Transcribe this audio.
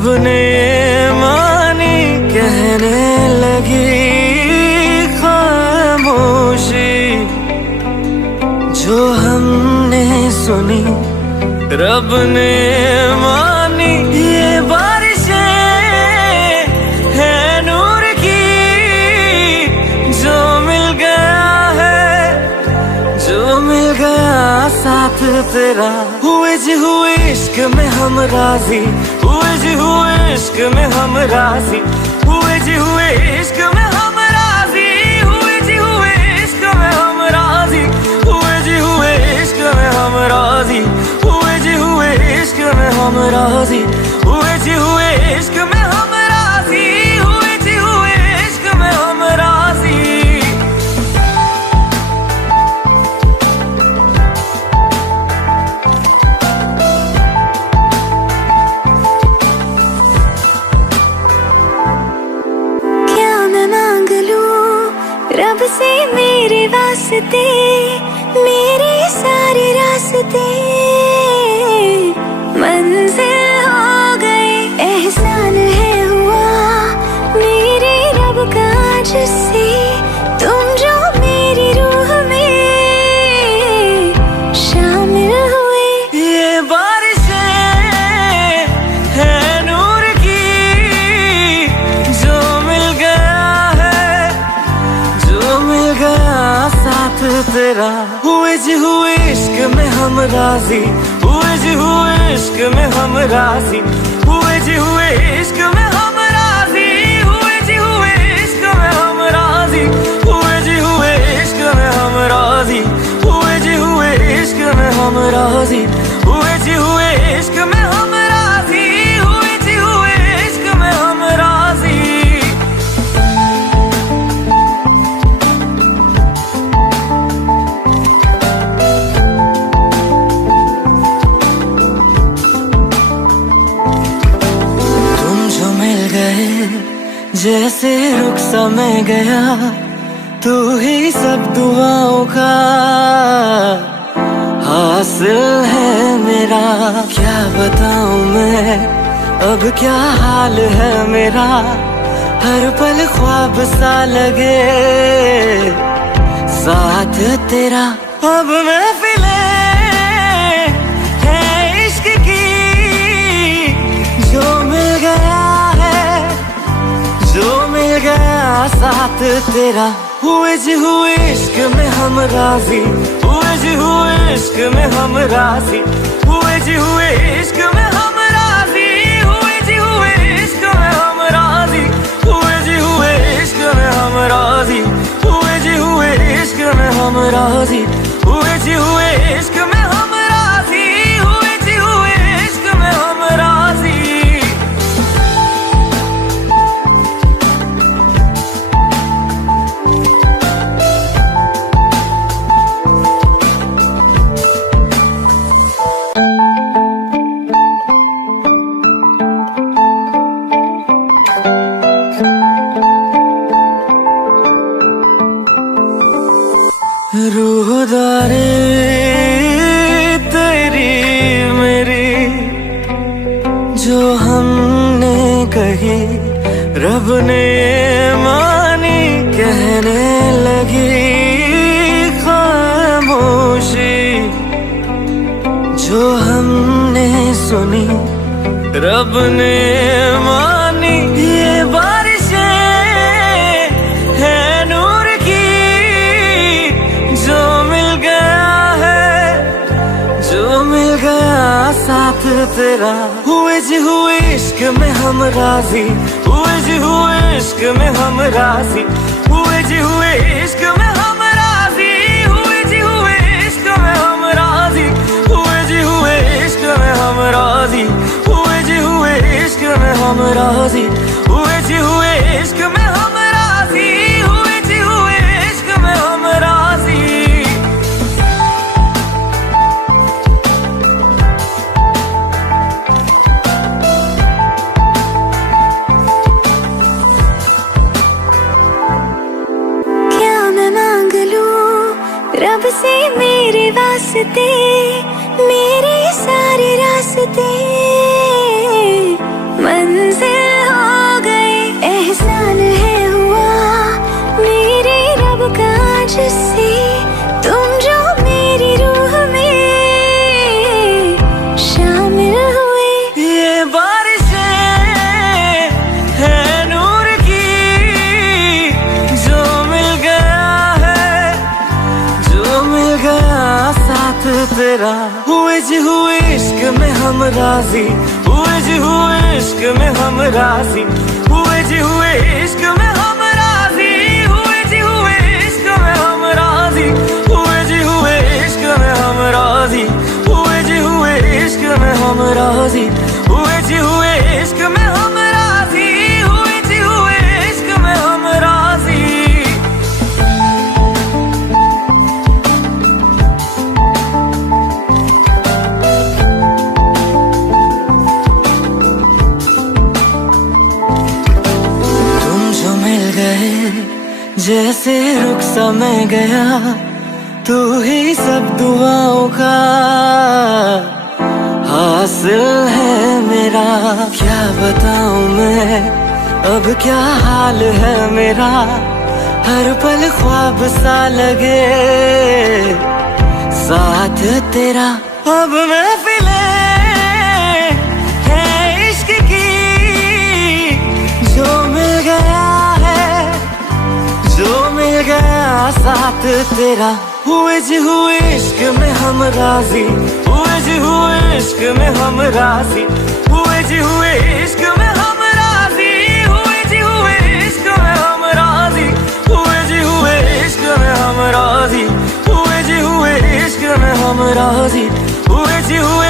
रब ने मानी कहने लगी खामोशी, जो हमने सुनी रब ने मानी। ये बारिशें है नूर की, जो मिल गया है, जो मिल गया साथ तेरा। हुए जी हुए इश्क में हम राजी, हुए जी हुए इश्क में हम राजी, हुए जी हुए इश्क में हम राजी, हुए जी हुए इश्क में हम राजी, हुए जी हुए इश्क में हम राजी, हुए जी हुए इश्क में हम राजी, हुए जी हुए इश्क में हम राजी, हुए जी हुए इश्क में हम राजी। रब से मेरे वास्ते, मेरे सारे रास्ते मंजिल हो गए। एहसान है हुआ मेरे रब का जिससे, तुम जो मेरी रूह में शामिल हुए। ये बारिशें है नूर की, जो मिल गया है, जो मिल गया साथ तेरा। हुए जी हुए इश्क में हम राजी, हुए जी हुए इश्क में हम राजी, हुए जी हुए इश्क में हम राजी, हुए जी हुए इश्क में हम राजी, हुए जी हुए इश्क में हम राजी, हुए जी हुए इश्क में हम राजी, हुए जी हुए इश्क में हम राजी, हुए जी हुए इश्क में हम राजी। जैसे रुख सा मैं गया, तू ही सब दुआओं का हासिल है मेरा। क्या बताऊं मैं अब क्या हाल है मेरा, हर पल ख्वाब सा लगे साथ तेरा। अब महफिलें है इश्क की, जो मिल गया है, जो मिल गया साथ तेरा। हुए जी हुए इश्क में हम राजी, हुए जी हुए इश्क में हम राजी, हुए जी हुए इश्क में हम राजी, हुए जी हुए इश्क में हम राजी, हुए जी हुए इश्क में हम राजी, हुए जी हुए इश्क में हम राजी, हुए जी हुए इश्क में हम राजी, हुए जी हुए इश्क में हम राजी। रूहदारी तेरी मेरी, जो हमने कही रब ने मानी कहने लगी खामोशी, जो हमने सुनी रब ने मानी। ये बारिशें है नूर की, जो मिल गया है, जो मिल गया साथ तेरा। हुए जी हुए इश्क में हम राजी, हुए जी हुए इश्क में हम राजी, हुए जी हुए इश्क में हम राजी, हुए जी हुए इश्क में हम राजी, हुए जी हुए इश्क में हम राजी, हुए जी हुए इश्क में हम राजी, हुए जी हुए इश्क में हम राजी, हुए जी हुए इश्क में हम राजी। रब से मेरे वास्ते, मेरे सारे रास्ते मंजिल हो गई, एहसान है हुआ मेरे रब का जिससे तुम जो मेरी रूह में शामिल हुए। ये बारिशें है नूर की, जो मिल गया है, जो मिल गया साथ तेरा। हुए जी हुए इश्क में हम राजी, हुए जी हुए इश्क में हम राजी, हुए जी हुए इश्क में हम राजी, हुए जी हुए इश्क में हम राजी, हुए जी हुए इश्क में हम राजी, हुए जी हुए इश्क में हम राजी, हुए जी हुए इश्क में हम राजी, हुए जी हुए इश्क में हम राजी। तुम जो मिल गए जैसे रुख सा मैं गया, तू ही सब दुआओं का हासिल है मेरा। क्या बताऊं मैं अब क्या हाल है मेरा, हर पल ख्वाब सा लगे साथ तेरा। अब महफिलें है इश्क की, जो मिल गया है, जो मिल गया साथ तेरा। हुए जी हुए इश्क में हम राजी, हुए जी हुए इश्क में हम राजी, हुए जी हुए इश्क में हम राजी, हुए जी हुए इश्क में हम राजी, हुए जी हुए इश्क में हम राजी, हुए जी हुए इश्क में हम राजी, हुए जी हुए